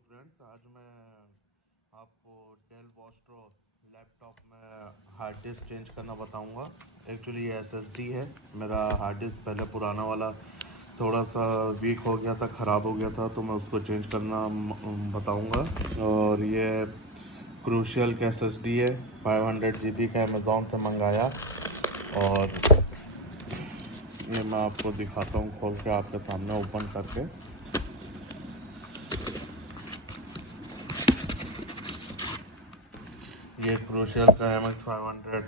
Friends, आज मैं आपको डेल वॉस्ट्रो लैपटॉप में हार्ड डिस्क चेंज करना बताऊंगा। एक्चुअली ये एसएसडी है। मेरा हार्ड डिस्क पहले पुराना वाला थोड़ा सा वीक हो गया था, ख़राब हो गया था, तो मैं उसको चेंज करना बताऊंगा। और ये क्रूशियल का एसएसडी है, 500 GB का अमेज़ॉन से मंगाया। और ये मैं आपको दिखाता हूँ खोल के आपके सामने ओपन करके। ये क्रूशियल का MX500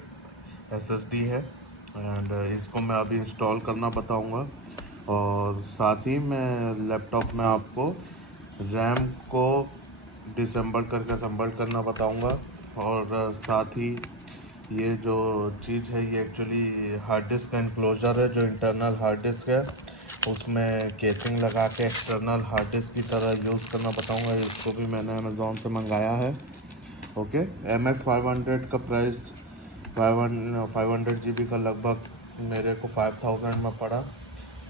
SSD है एंड इसको मैं अभी इंस्टॉल करना बताऊंगा। और साथ ही मैं लैपटॉप में आपको रैम को डिसम्बल करके असम्बल करना बताऊंगा। और साथ ही ये जो चीज़ है ये एक्चुअली हार्ड डिस्क का इनक्लोजर है, जो इंटरनल हार्ड डिस्क है उसमें केसिंग लगा के एक्सटर्नल हार्ड डिस्क की तरह यूज़ करना बताऊंगा। इसको भी मैंने अमेज़ॉन से मंगाया है। ओके, MX500 का प्राइस 500 GB का लगभग मेरे को 5000 में पड़ा।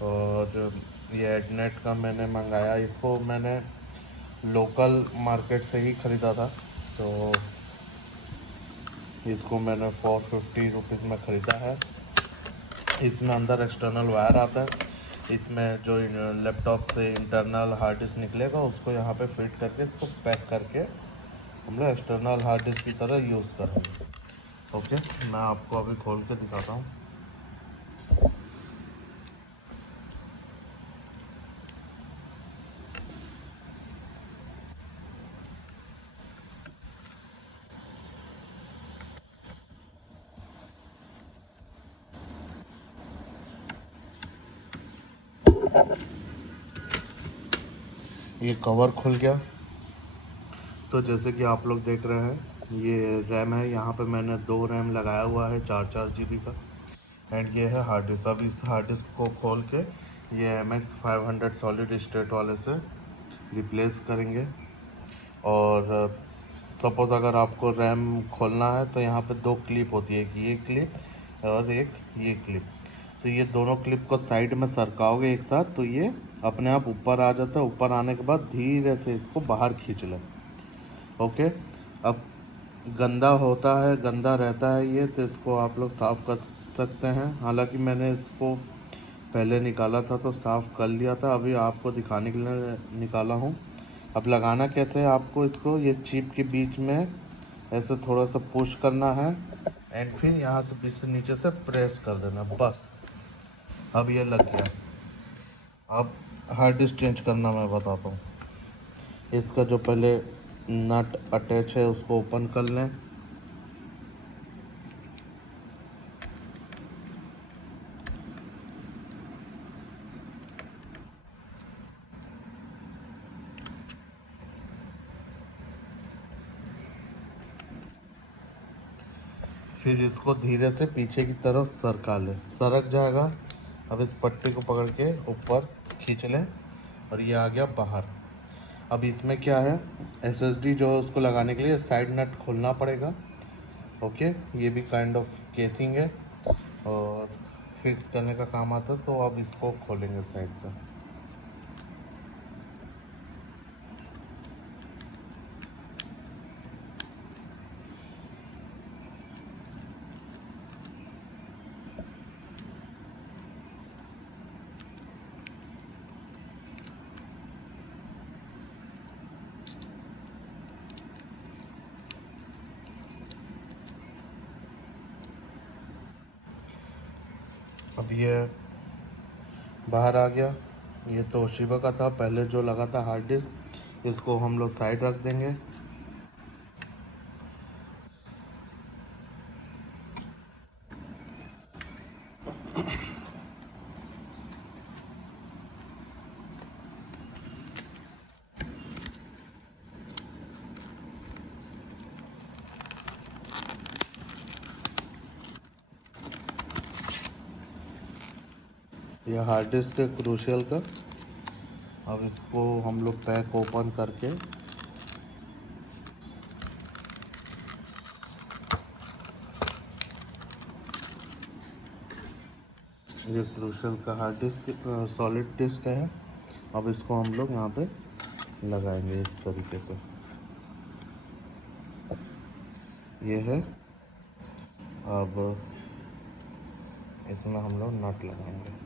और ये एडनेट का मैंने मंगाया, इसको मैंने लोकल मार्केट से ही ख़रीदा था। तो इसको मैंने 450 रुपीज़ में ख़रीदा है। इसमें अंदर एक्सटर्नल वायर आता है। इसमें जो लैपटॉप से इंटरनल हार्ड डिस्क निकलेगा उसको यहाँ पे फिट करके इसको पैक करके हम लोग एक्सटर्नल हार्ड डिस्क की तरह यूज़ करेंगे। ओके, मैं आपको अभी खोल के दिखाता हूँ। ये कवर खुल गया। तो जैसे कि आप लोग देख रहे हैं ये रैम है, यहाँ पे मैंने 2 रैम लगाया हुआ है 4-4 GB का। एंड ये है हार्ड डिस्क। अब इस हार्ड डिस्क को खोल के ये MX500 सॉलिड स्टेट वाले से रिप्लेस करेंगे। और सपोज़ अगर आपको रैम खोलना है तो यहाँ पे 2 क्लिप होती है, एक ये क्लिप और एक ये क्लिप। तो ये दोनों क्लिप को साइड में सरकाओगे एक साथ तो ये अपने आप ऊपर आ जाता है। ऊपर आने के बाद धीरे से इसको बाहर खींच लें। ओके, अब गंदा होता है, गंदा रहता है ये, तो इसको आप लोग साफ़ कर सकते हैं। हालांकि मैंने इसको पहले निकाला था तो साफ़ कर लिया था, अभी आपको दिखाने के लिए निकाला हूँ। अब लगाना कैसे है आपको, इसको ये चिप के बीच में ऐसे थोड़ा सा पुश करना है एंड फिर यहाँ से बीच से नीचे से प्रेस कर देना, बस। अब ये लग गया। अब हार्ड डिस्क चेंज करना मैं बताता हूँ। इसका जो पहले नट अटैच है उसको ओपन कर लें। फिर इसको धीरे से पीछे की तरफ सरका लें, सरक जाएगा। अब इस पट्टी को पकड़ के ऊपर खींच लें और ये आ गया बाहर। अब इसमें क्या है, एसएसडी जो है उसको लगाने के लिए साइड नट खोलना पड़ेगा। ओके, ये भी काइंड ऑफ केसिंग है और फिक्स करने का काम आता है। तो अब इसको खोलेंगे साइड से। अब ये बाहर आ गया। ये तोशिबा का था पहले जो लगा था हार्ड डिस्क, इसको हम लोग साइड रख देंगे। ये हार्ड डिस्क है क्रूशियल का। अब इसको हम लोग पैक ओपन करके ये क्रूशियल का हार्ड डिस्क सॉलिड डिस्क है। अब इसको हम लोग यहाँ पे लगाएंगे इस तरीके से। ये है। अब इसमें हम लोग नट लगाएंगे।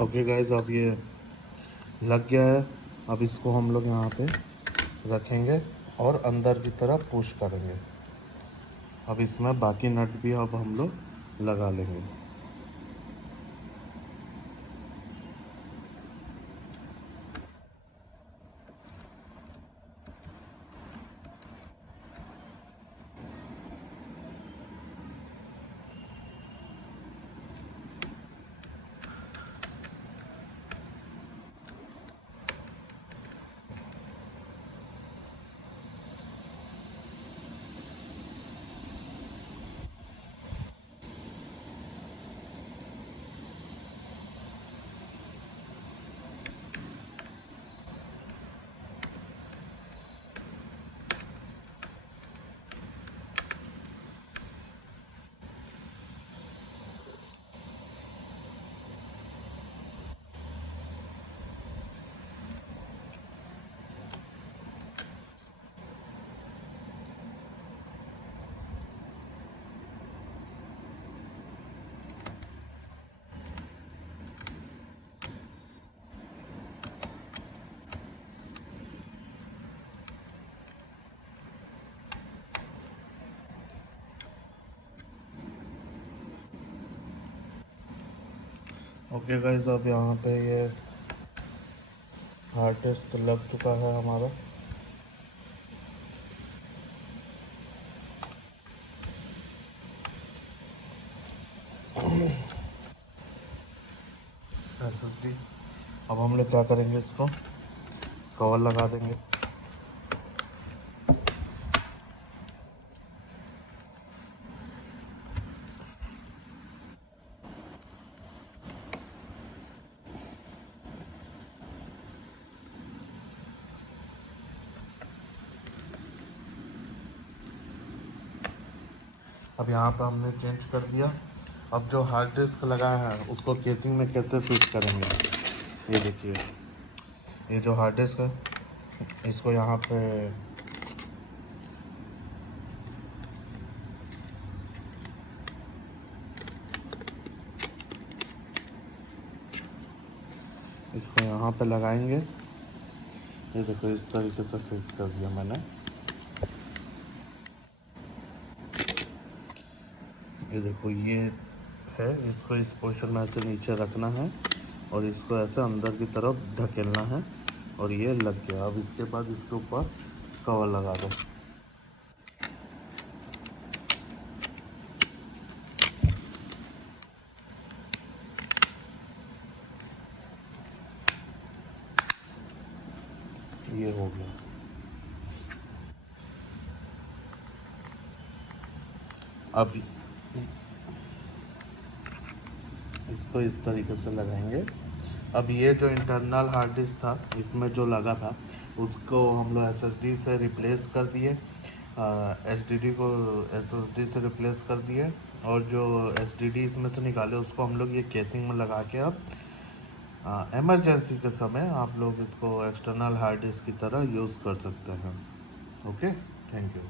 ओके गाइस, अब ये लग गया है। अब इसको हम लोग यहाँ पे रखेंगे और अंदर की तरफ पुश करेंगे। अब इसमें बाकी नट भी अब हम लोग लगा लेंगे। ओके गाइस, अब यहाँ पे ये हार्ड डिस्क लग चुका है हमारा। SSD। अब हम लोग क्या करेंगे, इसको कवर लगा देंगे। अब यहाँ पे हमने चेंज कर दिया। अब जो हार्ड डिस्क लगाया है उसको केसिंग में कैसे फिट करेंगे, ये देखिए। ये जो हार्ड डिस्क है इसको यहाँ पे लगाएंगे। ये देखो, इस तरीके से फिक्स कर दिया मैंने। ये देखो, ये है। इसको इस पोर्शन में ऐसे नीचे रखना है और इसको ऐसे अंदर की तरफ ढकेलना है और ये लग गया। अब इसके बाद इसके ऊपर कवर लगा दो। ये हो गया। अब इसको इस तरीके से लगाएंगे। अब ये जो इंटरनल हार्ड डिस्क था, इसमें जो लगा था, उसको हम लोग SSD से रिप्लेस कर दिए। SSD को SSD से रिप्लेस कर दिए और जो SSD इसमें से निकाले उसको हम लोग ये केसिंग में लगा के अब इमरजेंसी के समय आप लोग इसको एक्सटर्नल हार्ड डिस्क की तरह यूज़ कर सकते हैं। Okay, thank you.